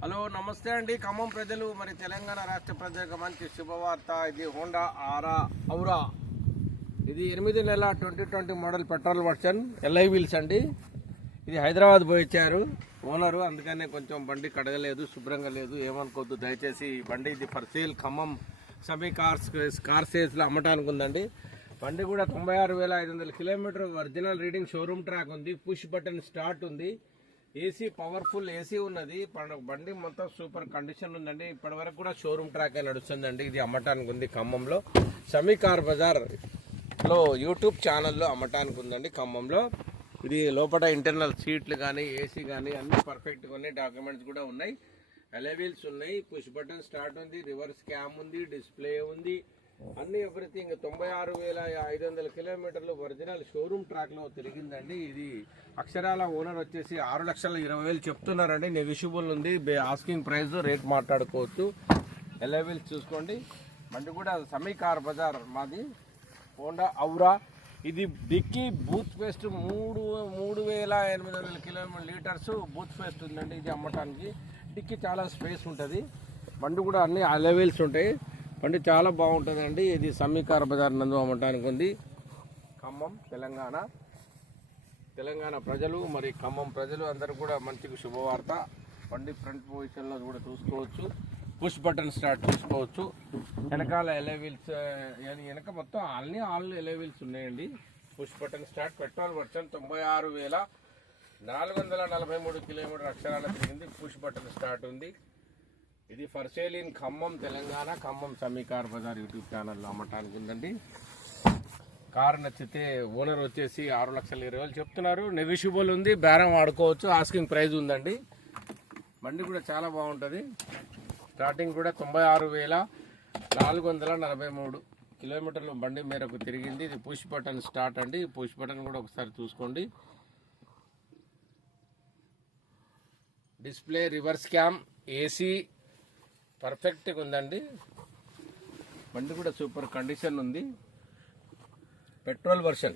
Hello నమస్తే అండి. ఖమ్మం ప్రజలు మరి తెలంగాణ రాష్ట్ర ప్రజలకు మంచి శుభవార్త. ఇది హోండా ఆరా ఔరా ఇది ఎనిమిది నెల twenty twenty model petrol version L I wheels అండి. ఇది హైదరాబాద్ పోయి ఇచ్చారు ఓనరు అందుకనే కొంచెం బండి కడగలేదు శుభ్రంగా లేదు. ఏమనుకోవద్దు దయచేసి బండి ఇది for sale Khammam Sami cars car సేల్స్లో అమ్మటానికి ఉందండి బండి కూడా తొంభై ఆరు వేల ఐదు వందల kilometre original reading showroom track ఉంది. పుష్ బటన్ స్టార్ట్ ఉంది. ఏసీ పవర్ఫుల్ ఏసీ ఉన్నది. బండి మొత్తం సూపర్ కండిషన్ ఉందండి. ఇప్పటి వరకు కూడా షోరూమ్ ట్రాక్ నడుస్తుందండి. ఇది అమ్మటానికి ఉంది ఖమ్మంలో. సమీ కార్ బజార్లో యూట్యూబ్ ఛానల్లో అమ్మటానికి ఉందండి ఖమ్మంలో. ఇది లోపల ఇంటర్నల్ సీట్లు కానీ ఏసీ కానీ అన్ని పర్ఫెక్ట్గా ఉన్నాయి. డాక్యుమెంట్స్ కూడా ఉన్నాయి. అలెవీల్స్ ఉన్నాయి. పుష్ బటన్ స్టార్ట్ ఉంది. రివర్స్ క్యామ్ ఉంది. డిస్ప్లే ఉంది. అన్ని ఎవ్రీథింగ్ తొంభై ఆరు వేల ఐదు వందల కిలోమీటర్లు ఒరిజినల్ షోరూమ్ ట్రాక్లో తిరిగిందండి. ఇది అక్షరాల ఓనర్ వచ్చేసి ఆరు లక్షల ఇరవై వేలు చెప్తున్నారండి. నెగిషియబుల్ ఉంది. ఆస్కింగ్ ప్రైస్ రేట్ మాట్లాడుకోవచ్చు. ఎలవీల్స్ చూసుకోండి. బండి కూడా సమీ కార్ బజార్ మాది. హోండా ఔరా ఇది డిక్కీ బూత్ పేస్ట్ మూడు మూడు వేల ఎనిమిది వందల కిలోమీటర్ లీటర్స్ బూత్ ఫెస్ట్ ఉందండి ఇది అమ్మటానికి. డిక్కీ చాలా స్పేస్ ఉంటుంది. బండి కూడా అన్ని అలెవెల్స్ ఉంటాయి. అంటే చాలా బాగుంటుందండి. ఇది సమీకార బజార్ నందు అమ్మటానికి ఉంది ఖమ్మం తెలంగాణ. తెలంగాణ ప్రజలు మరి ఖమ్మం ప్రజలు అందరూ కూడా మంచికి శుభవార్త. బండి ఫ్రంట్ పొజిషన్లో కూడా చూసుకోవచ్చు. పుష్ బటన్ స్టార్ట్ చూసుకోవచ్చు. వెనకాల ఎలవీల్స్ వెనక మొత్తం అన్ని ఆల్ ఎలవీల్స్ ఉన్నాయండి. Push button start petrol version తొంభై ఆరు వేల నాలుగు వందల నలభై మూడు కిలోమీటర్ అక్షరాల తిరిగింది. పుష్ బటన్ స్టార్ట్ ఉంది. ఇది for sale in Khammam Telangana Khammam Sammi car Bazar YouTube ఛానల్లో అమ్మటానికి ఉందండి. కారు నచ్చితే ఓనర్ వచ్చేసి ఆరు లక్షల ఇరవై వేలు చెప్తున్నారు. నెగిషియబుల్ ఉంది బేరం ఆడుకోవచ్చు ఆస్కింగ్ ప్రైజ్ ఉందండి. బండి కూడా చాలా బాగుంటుంది. స్టార్టింగ్ కూడా తొంభై ఆరు వేల నాలుగు వందల నలభై మూడు కిలోమీటర్లు బండి మేరకు తిరిగింది. ఇది పుష్ బటన్ స్టార్ట్ అండి. పుష్ బటన్ కూడా ఒకసారి చూసుకోండి. డిస్ప్లే రివర్స్ క్యామ్ ఏసీ పర్ఫెక్ట్గా ఉందండి. బండి కూడా సూపర్ కండిషన్ ఉంది. పెట్రోల్ వర్షన్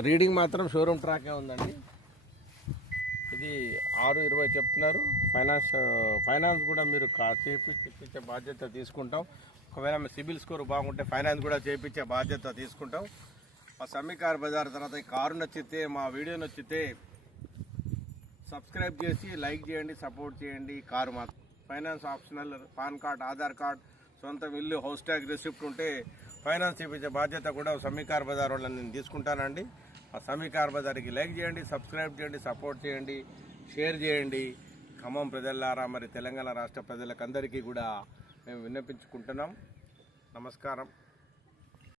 రీడింగ్ మాత్రం షోరూమ్ ట్రాకే ఉందండి. ఇది ఆరు ఇరవై చెప్తున్నారు. ఫైనాన్స్ ఫైనాన్స్ కూడా మీరు కా- చేపించి బాధ్యత తీసుకుంటాం. ఒకవేళ మీ సిబిల్ స్కోర్ బాగుంటే ఫైనాన్స్ కూడా చేయించే బాధ్యత తీసుకుంటాం. మా సమీకార్ బజార్ తర్వాత ఈ కారు నచ్చితే మా వీడియో నచ్చితే సబ్స్క్రైబ్ చేసి లైక్ చేయండి సపోర్ట్ చేయండి కారు మాత్రం. Finance optional PAN card Aadhaar card సొంత ఇల్లు హౌస్ ట్యాగ్ రిసిప్ట్ ఉంటే ఫైనాన్స్ చేపించే బాధ్యత కూడా సమీకార బజార్ వాళ్ళని నేను తీసుకుంటానండి. ఆ సమీకార బజార్కి లైక్ చేయండి సబ్స్క్రైబ్ చేయండి సపోర్ట్ చేయండి షేర్ చేయండి. ఖమ్మం ప్రజలారా మరి తెలంగాణ రాష్ట్ర ప్రజలకందరికీ కూడా మేము విన్నపించుకుంటున్నాం. నమస్కారం.